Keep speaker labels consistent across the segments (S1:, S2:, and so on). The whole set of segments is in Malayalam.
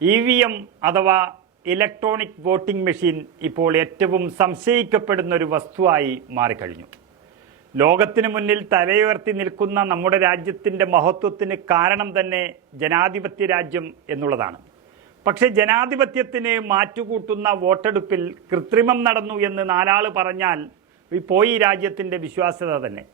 S1: ഇ വി എം അഥവാ ഇലക്ട്രോണിക് വോട്ടിംഗ് മെഷീൻ ഇപ്പോൾ ഏറ്റവും സംശയിക്കപ്പെടുന്ന ഒരു വസ്തുവായി മാറിക്കഴിഞ്ഞു. ലോകത്തിന് മുന്നിൽ തലയുയർത്തി നിൽക്കുന്ന നമ്മുടെ രാജ്യത്തിന്റെ മഹത്വത്തിന് കാരണം തന്നെ ജനാധിപത്യ രാജ്യം എന്നുള്ളതാണ്. പക്ഷേ ജനാധിപത്യത്തിന് മാറ്റുകൂട്ടുന്ന വോട്ടെടുപ്പിൽ കൃത്രിമം നടന്നു എന്ന് നാലാൾ പറഞ്ഞാൽ പോയി രാജ്യത്തിന്റെ വിശ്വാസ്യത തന്നെ.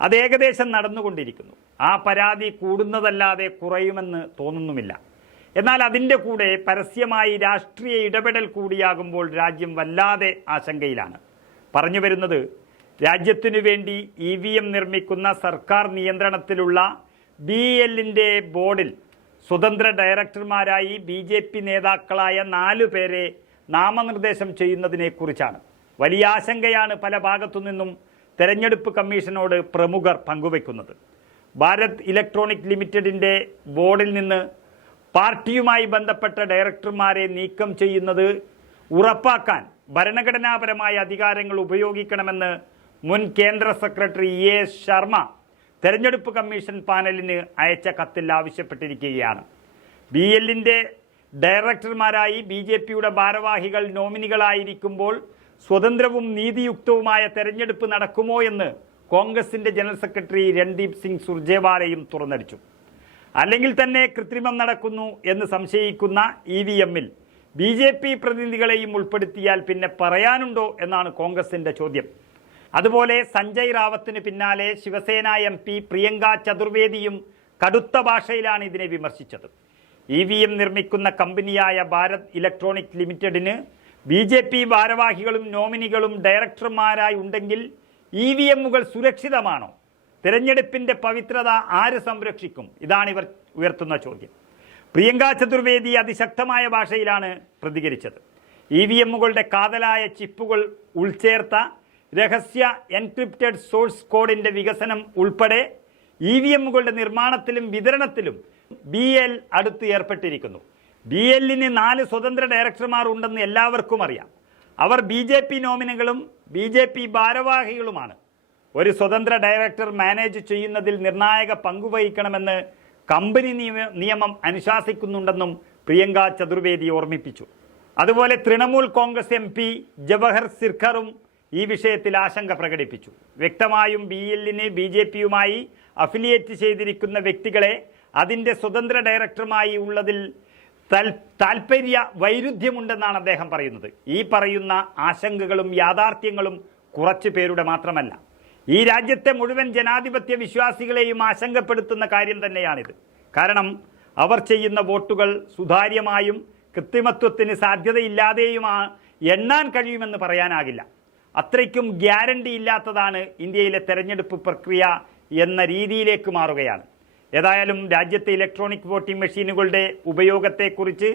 S1: അത് ഏകദേശം നടന്നുകൊണ്ടിരിക്കുന്നു. ആ പരാതി കൂടുന്നതല്ലാതെ കുറയുമെന്ന് തോന്നുന്നുമില്ല. എന്നാൽ അതിന്റെ കൂടെ പരസ്യമായി രാഷ്ട്രീയ ഇടപെടൽ കൂടിയാകുമ്പോൾ രാജ്യം വല്ലാതെ ആശങ്കയിലാണ്. പറഞ്ഞു വരുന്നത് രാജ്യത്തിനു വേണ്ടി ഇ വി എം നിർമ്മിക്കുന്ന സർക്കാർ നിയന്ത്രണത്തിലുള്ള ബി എല്ലിന്റെ ബോർഡിൽ സ്വതന്ത്ര ഡയറക്ടർമാരായി ബി ജെ പി നേതാക്കളായ നാലു പേരെ നാമനിർദ്ദേശം ചെയ്യുന്നതിനെക്കുറിച്ചാണ്. വലിയ ആശങ്കയാണ് പല ഭാഗത്തു നിന്നും തെരഞ്ഞെടുപ്പ് കമ്മീഷനോട് പ്രമുഖർ പങ്കുവയ്ക്കുന്നത് ഭാരത് ഇലക്ട്രോണിക് ലിമിറ്റഡിന്റെ ബോർഡിൽ നിന്ന് പാർട്ടിയുമായി ബന്ധപ്പെട്ട ഡയറക്ടർമാരെ നീക്കം ചെയ്യുന്നത് ഉറപ്പാക്കാൻ ഭരണഘടനാപരമായ അധികാരങ്ങൾ ഉപയോഗിക്കണമെന്ന് മുൻ കേന്ദ്ര സെക്രട്ടറി എ ശർമ്മ തെരഞ്ഞെടുപ്പ് കമ്മീഷൻ പാനലിന് അയച്ച കത്തിൽ ആവശ്യപ്പെട്ടിരിക്കുകയാണ്. ബി എല്ലിന്റെ ഡയറക്ടർമാരായി ബി ജെ പിയുടെ ഭാരവാഹികൾ നോമിനികളായിരിക്കുമ്പോൾ സ്വതന്ത്രവും നീതിയുക്തവുമായ തെരഞ്ഞെടുപ്പ് നടക്കുമോ എന്ന് കോൺഗ്രസിന്റെ ജനറൽ സെക്രട്ടറി രൺദീപ് സിംഗ് സുർജേവാലയും തുറന്നടിച്ചു. അല്ലെങ്കിൽ തന്നെ കൃത്രിമം നടക്കുന്നു എന്ന് സംശയിക്കുന്ന ഇ വി എമ്മിൽ ബി ജെ പി പ്രതിനിധികളെയും ഉൾപ്പെടുത്തിയാൽ പിന്നെ പറയാനുണ്ടോ എന്നാണ് കോൺഗ്രസിന്റെ ചോദ്യം. അതുപോലെ സഞ്ജയ് റാവത്തിന് പിന്നാലെ ശിവസേന എം പി പ്രിയങ്ക ചതുർവേദിയും കടുത്ത ഭാഷയിലാണ് ഇതിനെ വിമർശിച്ചത്. ഇ വി എം നിർമ്മിക്കുന്ന കമ്പനിയായ ഭാരത് ഇലക്ട്രോണിക് ലിമിറ്റഡിന് ബി ജെ പി ഭാരവാഹികളും നോമിനികളും ഡയറക്ടർമാരായി ഉണ്ടെങ്കിൽ ഇ വി എമ്മുകൾ സുരക്ഷിതമാണോ? തെരഞ്ഞെടുപ്പിന്റെ പവിത്രത ആര് സംരക്ഷിക്കും? ഇതാണ് ഇവർ ഉയർത്തുന്ന ചോദ്യം. പ്രിയങ്ക ചതുർവേദി അതിശക്തമായ ഭാഷയിലാണ് പ്രതികരിച്ചത്. ഇ വി എമ്മുകളുടെ കാതലായ ചിപ്പുകൾ ഉൾച്ചേർത്ത രഹസ്യ എൻക്രിപ്റ്റഡ് സോഴ്സ് കോഡിന്റെ വികസനം ഉൾപ്പെടെ ഇ വി എമ്മുകളുടെ നിർമ്മാണത്തിലും വിതരണത്തിലും ബി എൽ അടുത്ത് ഏർപ്പെട്ടിരിക്കുന്നു. ബി എല്ലിന് നാല് സ്വതന്ത്ര ഡയറക്ടർമാർ ഉണ്ടെന്ന് എല്ലാവർക്കും അറിയാം. അവർ ബി ജെ പി നോമിനികളും ബി ജെ പി ഭാരവാഹികളുമാണ്. ഒരു സ്വതന്ത്ര ഡയറക്ടർ മാനേജ് ചെയ്യുന്നതിൽ നിർണായക പങ്കുവഹിക്കണമെന്ന് കമ്പനി നിയമം അനുശാസിക്കുന്നുണ്ടെന്നും പ്രിയങ്ക ചതുർവേദി ഓർമ്മിപ്പിച്ചു. അതുപോലെ തൃണമൂൽ കോൺഗ്രസ് എം പി ജവഹർ സിർഖറും ഈ വിഷയത്തിൽ ആശങ്ക പ്രകടിപ്പിച്ചു. വ്യക്തമായും ബി എല്ലിന് ബി ജെ പിയുമായി അഫിലിയേറ്റ് ചെയ്തിരിക്കുന്ന വ്യക്തികളെ അതിന്റെ സ്വതന്ത്ര ഡയറക്ടറുമായി ഉള്ളതിൽ താൽപര്യ വൈരുദ്ധ്യമുണ്ടെന്നാണ് അദ്ദേഹം പറയുന്നത്. ഈ പറയുന്ന ആശങ്കകളും യാഥാർത്ഥ്യങ്ങളും കുറച്ചു പേരുടെ മാത്രമല്ല. ഈ രാജ്യത്തെ മുഴുവൻ ജനാധിപത്യ വിശ്വാസികളെയും ആശങ്കപ്പെടുത്തുന്ന കാര്യം തന്നെയാണിത്. കാരണം അവർ ചെയ്യുന്ന വോട്ടുകൾ സുതാര്യമായും കൃത്രിമത്വത്തിന് സാധ്യതയില്ലാതെയുമാ എണ്ണാൻ കഴിയുമെന്ന് പറയാനാകില്ല. അത്രയ്ക്കും ഗ്യാരണ്ടി ഇല്ലാത്തതാണ് ഇന്ത്യയിലെ തെരഞ്ഞെടുപ്പ് പ്രക്രിയ എന്ന രീതിയിലേക്ക് മാറുകയാണ്. ഏതായാലും രാജ്യത്തെ ഇലക്ട്രോണിക് വോട്ടിംഗ് മെഷീനുകളുടെ ഉപയോഗത്തെക്കുറിച്ച്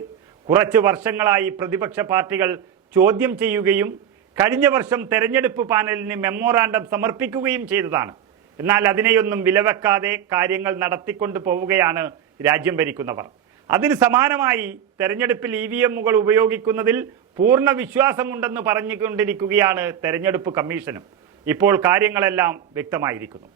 S1: കുറച്ച് വർഷങ്ങളായി പ്രതിപക്ഷ പാർട്ടികൾ ചോദ്യം ചെയ്യുകയും കഴിഞ്ഞ വർഷം തെരഞ്ഞെടുപ്പ് പാനലിന് മെമ്മോറാണ്ടം സമർപ്പിക്കുകയും ചെയ്തതാണ്. എന്നാൽ അതിനെയൊന്നും വിലവെക്കാതെ കാര്യങ്ങൾ നടത്തിക്കൊണ്ട് പോവുകയാണ് രാജ്യം ഭരിക്കുന്നവർ. അതിന് സമാനമായി തെരഞ്ഞെടുപ്പിൽ ഇ വി എമ്മുകൾ ഉപയോഗിക്കുന്നതിൽ പൂർണ വിശ്വാസമുണ്ടെന്ന് പറഞ്ഞുകൊണ്ടിരിക്കുകയാണ് തെരഞ്ഞെടുപ്പ് കമ്മീഷനും. ഇപ്പോൾ കാര്യങ്ങളെല്ലാം വ്യക്തമായിരിക്കുന്നു.